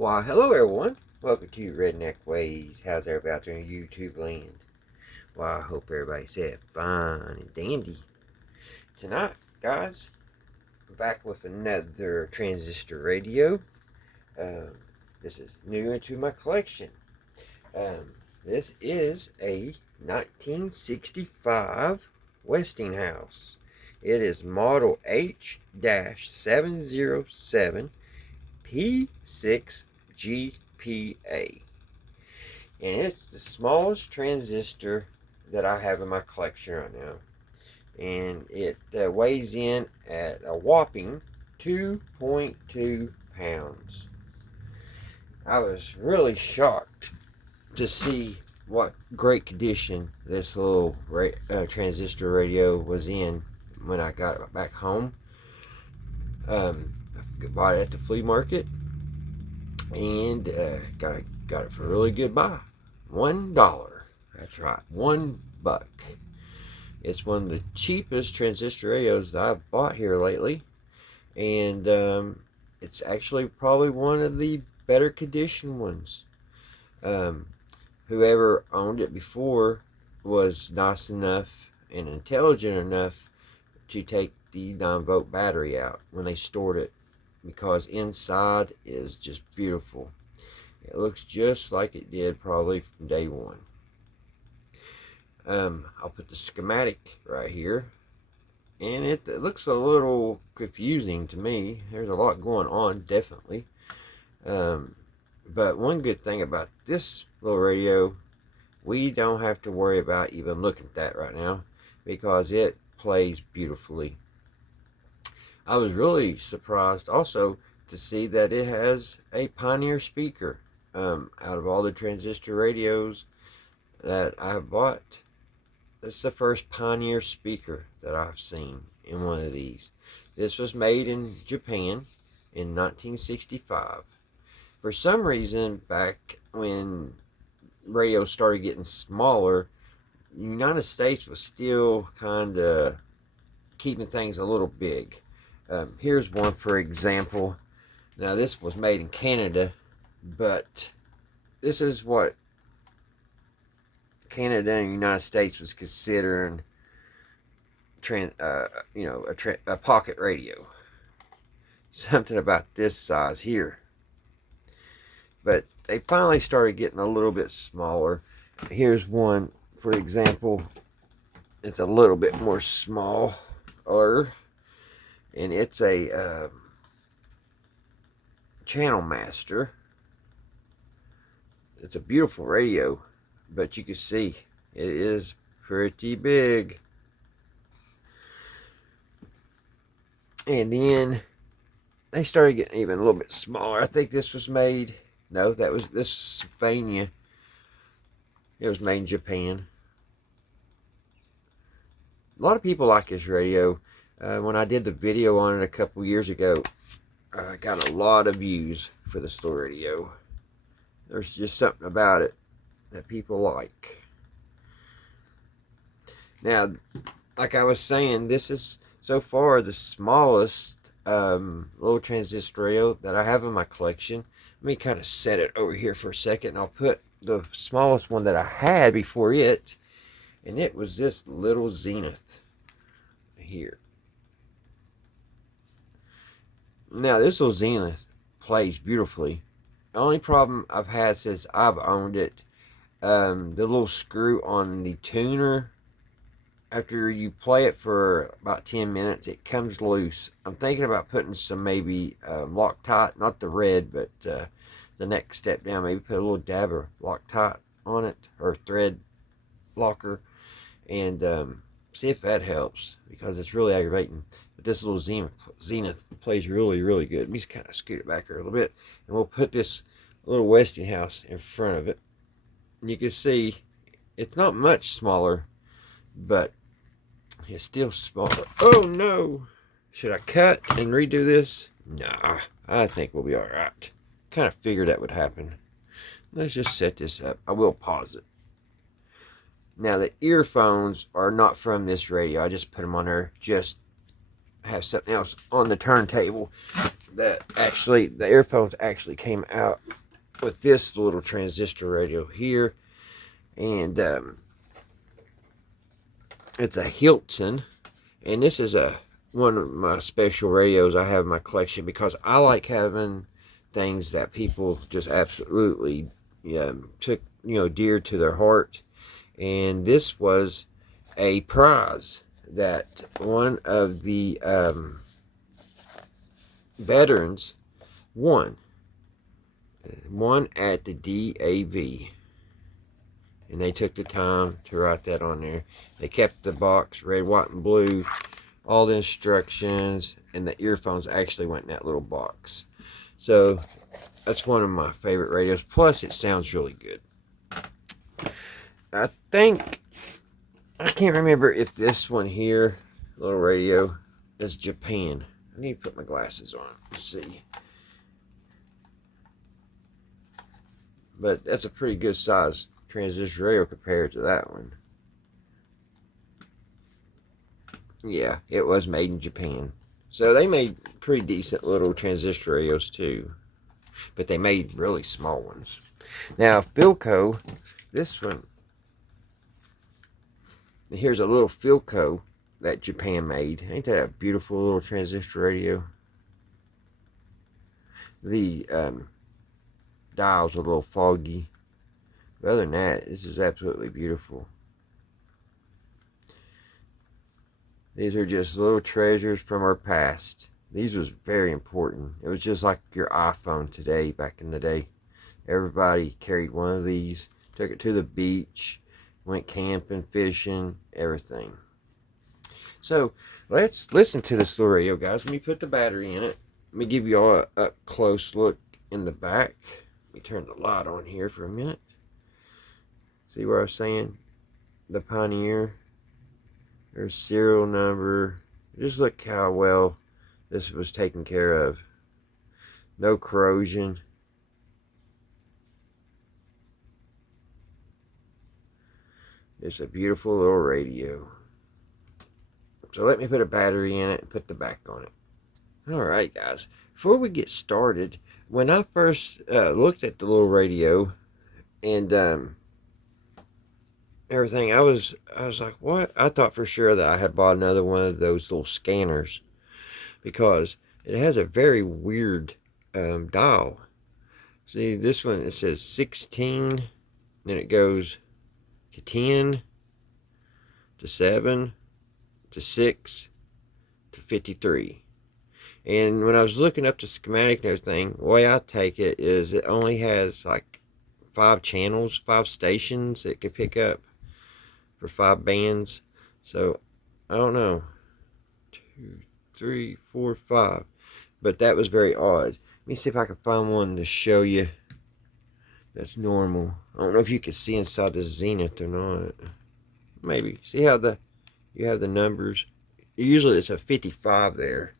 Why, hello everyone. Welcome to Redneck Ways. How's everybody out there in YouTube land? Well, I hope everybody's fine and dandy. Tonight, guys, I'm back with another transistor radio. This is new into my collection. This is a 1965 Westinghouse. It is model H-707 P6GPA. And it's the smallest transistor that I have in my collection right now. And it weighs in at a whopping 2.2 pounds. I was really shocked to see what great condition this little transistor radio was in when I got it back home. I bought it at the flea market and got it for a really good buy. $1. That's right, $1. It's one of the cheapest transistor radios that I've bought here lately, and it's actually probably one of the better condition ones. Whoever owned it before was nice enough and intelligent enough to take the 9-volt battery out when they stored it, because inside is just beautiful. It looks just like it did probably from day one. I'll put the schematic right here, and it looks a little confusing to me. There's a lot going on, definitely. But one good thing about this little radio, we don't have to worry about even looking at that right now, because it plays beautifully. I was really surprised also to see that it has a Pioneer speaker. Out of all the transistor radios that I've bought, this is the first Pioneer speaker that I've seen in one of these. This was made in Japan in 1965. For some reason, back when radios started getting smaller, the United States was still kind of keeping things a little big. Here's one, for example. Now, this was made in Canada, but this is what Canada and the United States was considering a pocket radio. Something about this size here. But they finally started getting a little bit smaller. Here's one, for example. It's a little bit more smaller, and it's a Channel Master. It's a beautiful radio, but you can see it is pretty big. And then they started getting even a little bit smaller. I think this was made, no, this was Sylvania. It was made in Japan. A lot of people like this radio. When I did the video on it a couple years ago, I got a lot of views for this little radio. There's just something about it that people like. Now, like I was saying, this is so far the smallest little transistor radio that I have in my collection. Let me kind of set it over here for a second, and I'll put the smallest one that I had before it, and it was this little Zenith here. Now, this little Zenith plays beautifully. The only problem I've had since I've owned it, the little screw on the tuner, after you play it for about 10 minutes, it comes loose. I'm thinking about putting some maybe Loctite, not the red, but the next step down, maybe put a little dab of Loctite on it, or thread locker, and see if that helps, because it's really aggravating. But this little Zenith plays really, really good. Let me just kind of scoot it back here a little bit, and we'll put this little Westinghouse in front of it. And you can see it's not much smaller, but it's still smaller. Oh no! Should I cut and redo this? Nah, I think we'll be alright. Kind of figured that would happen. Let's just set this up. I will pause it. Now, the earphones are not from this radio. I just put them on there, just have something else on the turntable. that actually, the earphones actually came out with this little transistor radio here. And it's a Hilton. And this is one of my special radios I have in my collection because I like having things that people just absolutely took dear to their heart. And this was a prize that one of the veterans won at the DAV, and they took the time to write that on there. They kept the box red, white, and blue, all the instructions, and the earphones actually went in that little box. So that's one of my favorite radios. Plus, it sounds really good. I can't remember if this one here, little radio, is Japan. I need to put my glasses on. Let's see. But that's a pretty good size transistor radio compared to that one. Yeah, it was made in Japan. So they made pretty decent little transistor radios too. But they made really small ones. Now, Philco, this one, here's a little Philco that Japan made. Ain't that a beautiful little transistor radio? The dial's a little foggy. But other than that, this is absolutely beautiful. These are just little treasures from our past. These was very important. It was just like your iPhone today, back in the day. Everybody carried one of these, took it to the beach, went camping, fishing, everything. So, let's listen to this little radio, guys. Let me put the battery in it. Let me give you all a close look in the back. Let me turn the light on here for a minute. See where I was saying? The Pioneer. There's serial number. Just look how well this was taken care of. No corrosion. It's a beautiful little radio. So let me put a battery in it and put the back on it. Alright guys, before we get started, when I first looked at the little radio and everything, I was like, what? I thought for sure that I had bought another one of those little scanners because it has a very weird dial. See, this one, it says 16, then it goes to 10, to 7, to 6, to 53. And when I was looking up the schematic and everything, the way I take it is it only has like 5 channels, 5 stations it could pick up for 5 bands. So I don't know, 2, 3, 4, 5, but that was very odd. Let me see if I can find one to show you that's normal. I don't know if you can see inside the Zenith or not. Maybe. See how you have the numbers? Usually it's a 55 there.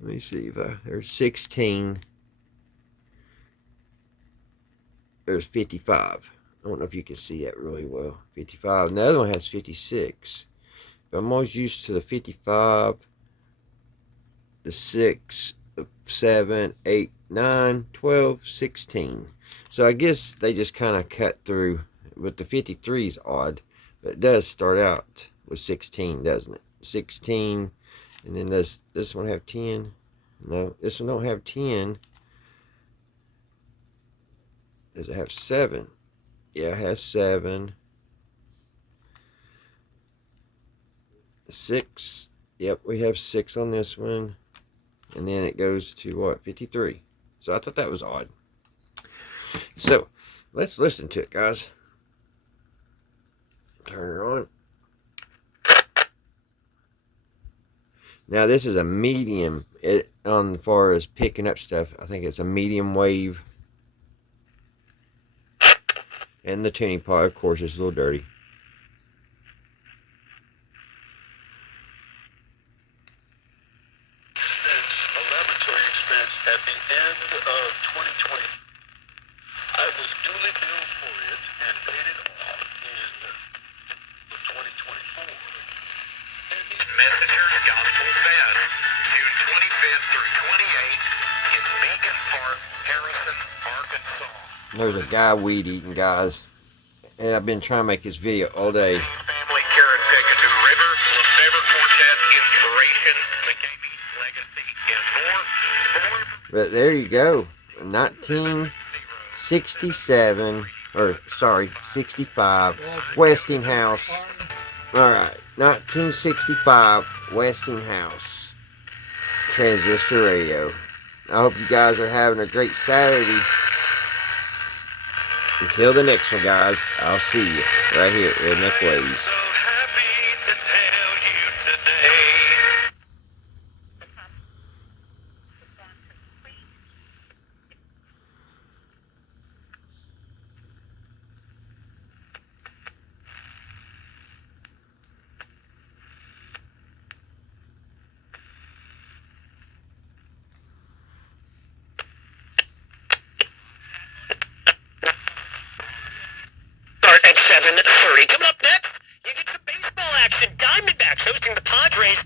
Let me see if there's 16. There's 55. I don't know if you can see that really well. 55. And the other one has 56. But I'm always used to the 55, the 6, the 7, 8, 9, 12, 16. So I guess they just kind of cut through. But the 53 is odd. But it does start out with 16, doesn't it? 16. And then this one have 10. No, this one don't have 10. Does it have 7? Yeah, it has 7. 6. Yep, we have 6 on this one. And then it goes to what? 53. So I thought that was odd. So let's listen to it, guys. Turn her on. Now this is a medium. On far as picking up stuff, I think it's a medium wave. And the tuning pot, of course, is a little dirty. A laboratory expense at the end of 2020. I was duly billed for it and paid it off in 2024. Messenger Gospel Fest, June 25th through 28th. There's a guy weed eating, guys. And I've been trying to make this video all day. Family, Karen Pickadoo River, LeFevre Quartet, Inspirations, McCamey, Legacy, and more. But there you go. 1967, or sorry, 65, Westinghouse. Alright, 1965 Westinghouse transistor radio. I hope you guys are having a great Saturday. Until the next one, guys, I'll see you right here at Redneck Ways. At 7:30. Coming up next, you get some baseball action. Diamondbacks hosting the Padres.